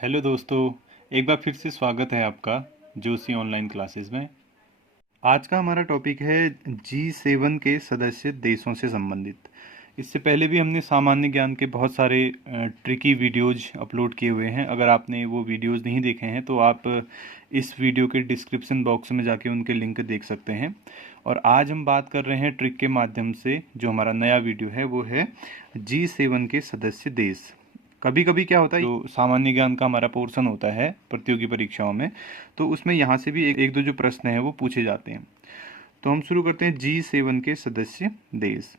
Hello दोस्तों, एक बार फिर से स्वागत है आपका जोशी ऑनलाइन क्लासेस में। आज का हमारा टॉपिक है G7 के सदस्य देशों से संबंधित। इससे पहले भी हमने सामान्य ज्ञान के बहुत सारे ट्रिकी वीडियोज अपलोड किए हुए हैं। अगर आपने वो वीडियोज नहीं देखे हैं तो आप इस वीडियो के डिस्क्रिप्शन बॉक्स में जाके उनके लिंक देख सकते हैं। और आज हम बात कर रहे हैं ट्रिक के माध्यम से। जो हमारा नया वीडियो है वो है G7 के सदस्य देश। कभी कभी क्या होता है, जो सामान्य ज्ञान का हमारा पोर्शन होता है प्रतियोगी परीक्षाओं में, तो उसमें यहाँ से भी एक दो जो प्रश्न हैं वो पूछे जाते हैं। तो हम शुरू करते हैं G7 के सदस्य देश।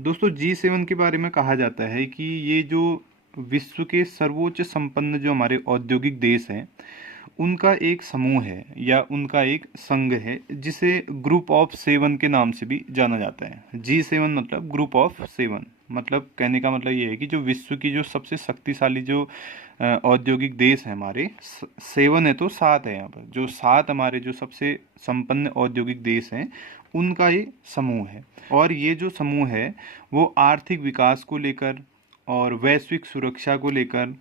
दोस्तों, G7 के बारे में कहा जाता है कि ये जो विश्व के सर्वोच्च संपन्न जो हमारे औद्योगिक देश हैं उनका एक समूह है या उनका एक संघ है, जिसे ग्रुप ऑफ सेवन के नाम से भी जाना जाता है। G7 मतलब ग्रुप ऑफ सेवन, मतलब कहने का मतलब ये है कि जो विश्व की जो सबसे शक्तिशाली जो औद्योगिक देश है हमारे, सेवन है तो सात है यहाँ पर, जो सात हमारे जो सबसे संपन्न औद्योगिक देश हैं उनका ये समूह है। और ये जो समूह है वो आर्थिक विकास को लेकर और वैश्विक सुरक्षा को लेकर,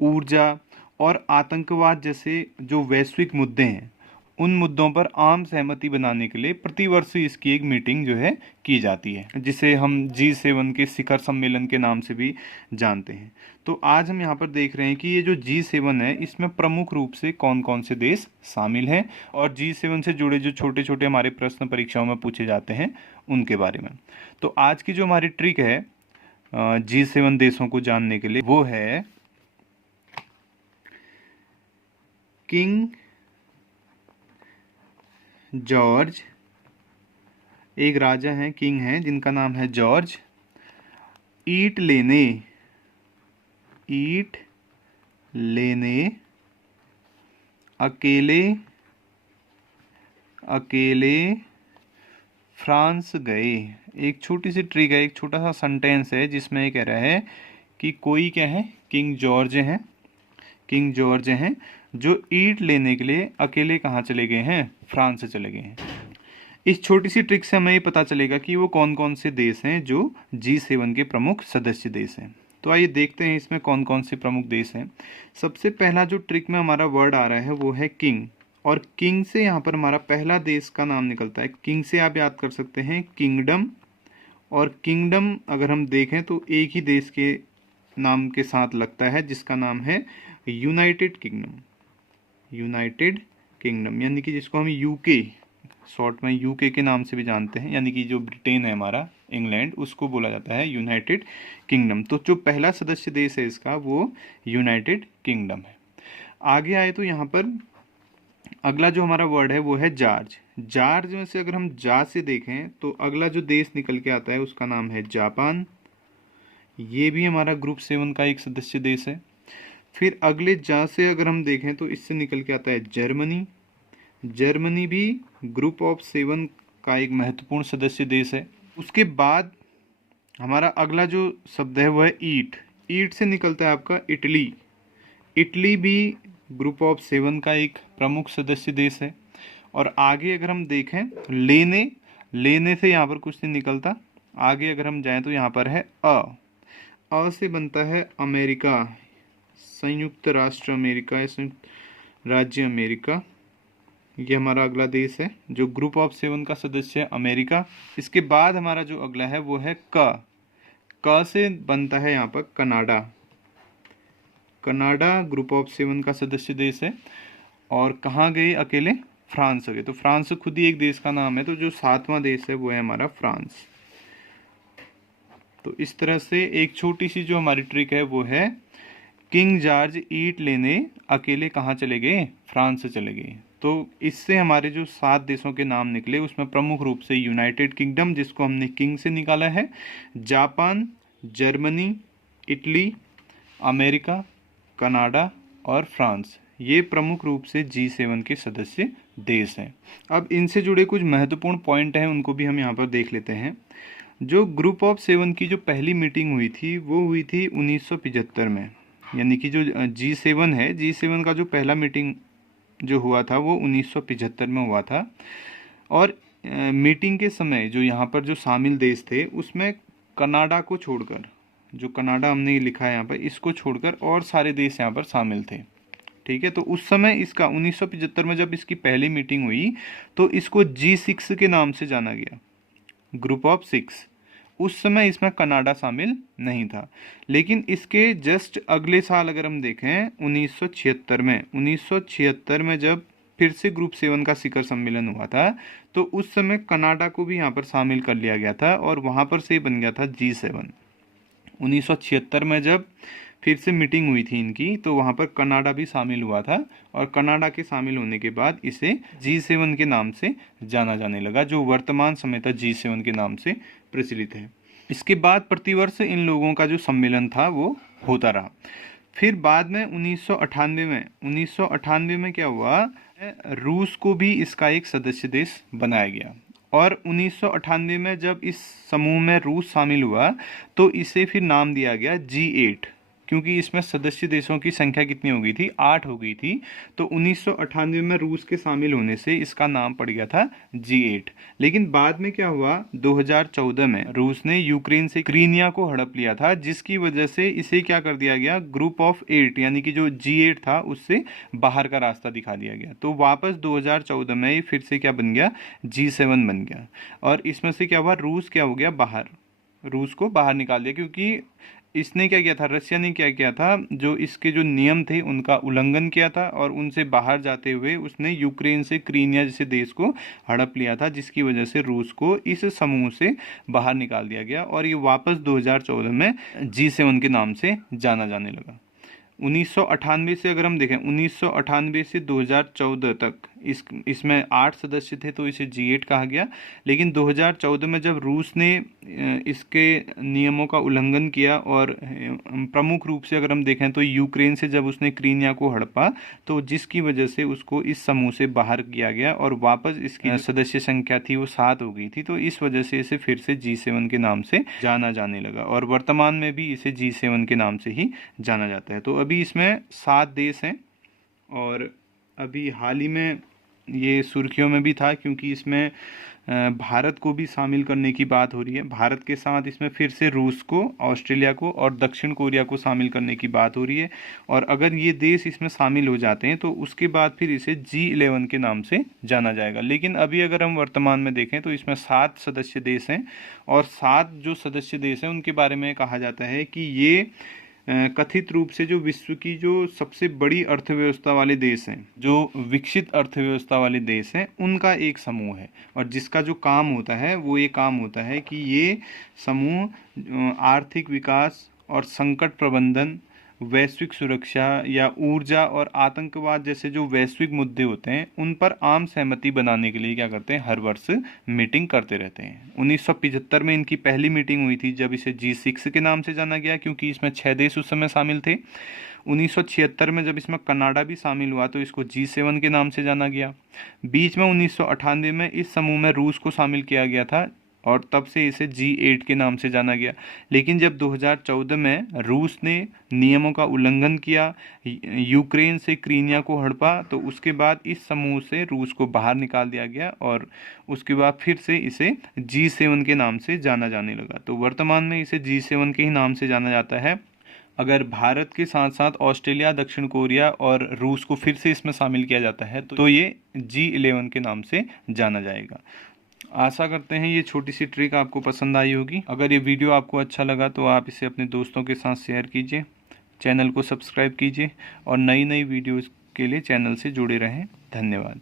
ऊर्जा और आतंकवाद जैसे जो वैश्विक मुद्दे हैं उन मुद्दों पर आम सहमति बनाने के लिए प्रतिवर्ष इसकी एक मीटिंग जो है की जाती है, जिसे हम G7 के शिखर सम्मेलन के नाम से भी जानते हैं। तो आज हम यहाँ पर देख रहे हैं कि ये जो G7 है इसमें प्रमुख रूप से कौन कौन से देश शामिल हैं और G7 से जुड़े जो छोटे छोटे हमारे प्रश्न परीक्षाओं में पूछे जाते हैं उनके बारे में। तो आज की जो हमारी ट्रिक है G7 देशों को जानने के लिए वो है किंग जॉर्ज। एक राजा हैं, किंग हैं, जिनका नाम है जॉर्ज। ईट लेने अकेले फ्रांस गए। एक छोटी सी ट्रिक है, एक छोटा सा सेंटेंस है जिसमें ये कह रहा है कि कोई क्या है, किंग जॉर्ज हैं जो ईंट लेने के लिए अकेले कहाँ चले गए हैं, फ्रांस से चले गए हैं। इस छोटी सी ट्रिक से हमें ये पता चलेगा कि वो कौन कौन से देश हैं जो G7 के प्रमुख सदस्य देश हैं। तो आइए देखते हैं इसमें कौन कौन से प्रमुख देश हैं। सबसे पहला जो ट्रिक में हमारा वर्ड आ रहा है वो है किंग, और किंग से यहाँ पर हमारा पहला देश का नाम निकलता है। किंग से आप याद कर सकते हैं किंगडम, और किंगडम अगर हम देखें तो एक ही देश के नाम के साथ लगता है जिसका नाम है यूनाइटेड किंगडम, यानी कि जिसको हम यूके, शॉर्ट में यूके के नाम से भी जानते हैं, यानी कि जो ब्रिटेन है हमारा, इंग्लैंड, उसको बोला जाता है यूनाइटेड किंगडम। तो जो पहला सदस्य देश है इसका वो यूनाइटेड किंगडम है। आगे आए तो यहाँ पर अगला जो हमारा वर्ड है वो है जार्ज में से अगर हम जा से देखें तो अगला जो देश निकल के आता है उसका नाम है जापान। ये भी हमारा ग्रुप 7 का एक सदस्य देश है। फिर अगले जा से अगर हम देखें तो इससे निकल के आता है जर्मनी भी ग्रुप ऑफ 7 का एक महत्वपूर्ण सदस्य देश है। उसके बाद हमारा अगला जो शब्द है वह है ईट से निकलता है आपका इटली भी ग्रुप ऑफ 7 का एक प्रमुख सदस्य देश है। और आगे अगर हम देखें लेने से यहाँ पर कुछ नहीं निकलता। आगे अगर हम जाएं तो यहाँ पर है अ से बनता है अमेरिका, संयुक्त राष्ट्र अमेरिका या संयुक्त राज्य अमेरिका। ये हमारा अगला देश है जो ग्रुप ऑफ 7 का सदस्य है, अमेरिका। इसके बाद हमारा जो अगला है वो है क से बनता है यहाँ पर कनाडा ग्रुप ऑफ 7 का सदस्य देश है। और कहाँ गए अकेले, फ्रांस गए। तो फ्रांस खुद ही एक देश का नाम है, तो जो 7वां देश है वो है हमारा फ्रांस। तो इस तरह से एक छोटी सी जो हमारी ट्रिक है वो है किंग जॉर्ज ईंट लेने अकेले कहाँ चले गए, फ्रांस से चले गए। तो इससे हमारे जो 7 देशों के नाम निकले उसमें प्रमुख रूप से यूनाइटेड किंगडम, जिसको हमने किंग से निकाला है, Japan, Germany, Italy, America, Canada और फ्रांस, ये प्रमुख रूप से G7 के सदस्य देश हैं। अब इनसे जुड़े कुछ महत्वपूर्ण पॉइंट हैं, उनको भी हम यहाँ पर देख लेते हैं। जो ग्रुप ऑफ 7 की जो पहली मीटिंग हुई थी वो हुई थी 1975 में, यानी कि जो G7 है, G7 का जो पहला मीटिंग जो हुआ था वो 1975 में हुआ था। और मीटिंग के समय जो यहाँ पर जो शामिल देश थे उसमें कनाडा को छोड़कर, जो कनाडा हमने लिखा है यहाँ पर, इसको छोड़कर और सारे देश यहाँ पर शामिल थे। ठीक है। तो उस समय इसका 1975 में जब इसकी पहली मीटिंग हुई तो इसको G6 के नाम से जाना गया, ग्रुप ऑफ 6। उस समय इसमें कनाडा शामिल नहीं था। लेकिन इसके जस्ट अगले साल अगर हम देखें 1976 में जब फिर से ग्रुप 7 का शिखर सम्मेलन हुआ था तो उस समय कनाडा को भी यहाँ पर शामिल कर लिया गया था और वहाँ पर से बन गया था G7। 1976 में जब फिर से मीटिंग हुई थी इनकी तो वहाँ पर कनाडा भी शामिल हुआ था और कनाडा के शामिल होने के बाद इसे G7 के नाम से जाना जाने लगा, जो वर्तमान समय तक G7 के नाम से प्रचलित है। इसके बाद प्रतिवर्ष इन लोगों का जो सम्मेलन था वो होता रहा। फिर बाद में 1998 में क्या हुआ, रूस को भी इसका एक सदस्य देश बनाया गया और 1998 में जब इस समूह में रूस शामिल हुआ तो इसे फिर नाम दिया गया G8, क्योंकि इसमें सदस्य देशों की संख्या कितनी हो गई थी, 8 हो गई थी। तो 1998 में रूस के शामिल होने से इसका नाम पड़ गया था G8। लेकिन बाद में क्या हुआ, 2014 में रूस ने यूक्रेन से क्रीमिया को हड़प लिया था, जिसकी वजह से इसे क्या कर दिया गया, ग्रुप ऑफ 8 यानी कि जो G8 था उससे बाहर का रास्ता दिखा दिया गया। तो वापस 2014 में ये फिर से क्या बन गया, G7 बन गया। और इसमें से क्या हुआ, रूस क्या हो गया बाहर, रूस को बाहर निकाल दिया, क्योंकि इसने क्या किया था, रशिया ने क्या किया था, जो इसके जो नियम थे उनका उल्लंघन किया था और उनसे बाहर जाते हुए उसने यूक्रेन से क्रीमिया जैसे देश को हड़प लिया था, जिसकी वजह से रूस को इस समूह से बाहर निकाल दिया गया और ये वापस 2014 में G7 के नाम से जाना जाने लगा। 1998 से अगर हम देखें, 1998 से 2014 तक इसमें 8 सदस्य थे तो इसे G8 कहा गया। लेकिन 2014 में जब रूस ने इसके नियमों का उल्लंघन किया और प्रमुख रूप से अगर हम देखें तो यूक्रेन से जब उसने क्रीमिया को हड़पा तो जिसकी वजह से उसको इस समूह से बाहर किया गया और वापस इसकी सदस्य संख्या थी वो 7 हो गई थी। तो इस वजह से इसे फिर से G7 के नाम से जाना जाने लगा और वर्तमान में भी इसे G7 के नाम से ही जाना जाता है। तो अभी इसमें 7 देश हैं और अभी हाल ही में ये सुर्खियों में भी था क्योंकि इसमें भारत को भी शामिल करने की बात हो रही है। भारत के साथ इसमें फिर से रूस को, ऑस्ट्रेलिया को और दक्षिण कोरिया को शामिल करने की बात हो रही है और अगर ये देश इसमें शामिल हो जाते हैं तो उसके बाद फिर इसे G11 के नाम से जाना जाएगा। लेकिन अभी अगर हम वर्तमान में देखें तो इसमें 7 सदस्य देश हैं और 7 जो सदस्य देश हैं उनके बारे में कहा जाता है कि ये कथित रूप से जो विश्व की जो सबसे बड़ी अर्थव्यवस्था वाले देश हैं, जो विकसित अर्थव्यवस्था वाले देश हैं, उनका एक समूह है और जिसका जो काम होता है वो ये काम होता है कि ये समूह आर्थिक विकास और संकट प्रबंधन, वैश्विक सुरक्षा या ऊर्जा और आतंकवाद जैसे जो वैश्विक मुद्दे होते हैं उन पर आम सहमति बनाने के लिए क्या करते हैं, हर वर्ष मीटिंग करते रहते हैं। 1975 में इनकी पहली मीटिंग हुई थी जब इसे G6 के नाम से जाना गया क्योंकि इसमें 6 देश उस समय शामिल थे। 1976 में जब इसमें कनाडा भी शामिल हुआ तो इसको G7 के नाम से जाना गया। बीच में 1998 में इस समूह में रूस को शामिल किया गया था और तब से इसे G8 के नाम से जाना गया। लेकिन जब 2014 में रूस ने नियमों का उल्लंघन किया, यूक्रेन से क्रीमिया को हड़पा, तो उसके बाद इस समूह से रूस को बाहर निकाल दिया गया और उसके बाद फिर से इसे G7 के नाम से जाना जाने लगा। तो वर्तमान में इसे G7 के ही नाम से जाना जाता है। अगर भारत के साथ साथ ऑस्ट्रेलिया, दक्षिण कोरिया और रूस को फिर से इसमें शामिल किया जाता है तो ये G11 के नाम से जाना जाएगा। आशा करते हैं ये छोटी सी ट्रिक आपको पसंद आई होगी। अगर ये वीडियो आपको अच्छा लगा तो आप इसे अपने दोस्तों के साथ शेयर कीजिए, चैनल को सब्सक्राइब कीजिए और नई नई वीडियोज़ के लिए चैनल से जुड़े रहें। धन्यवाद।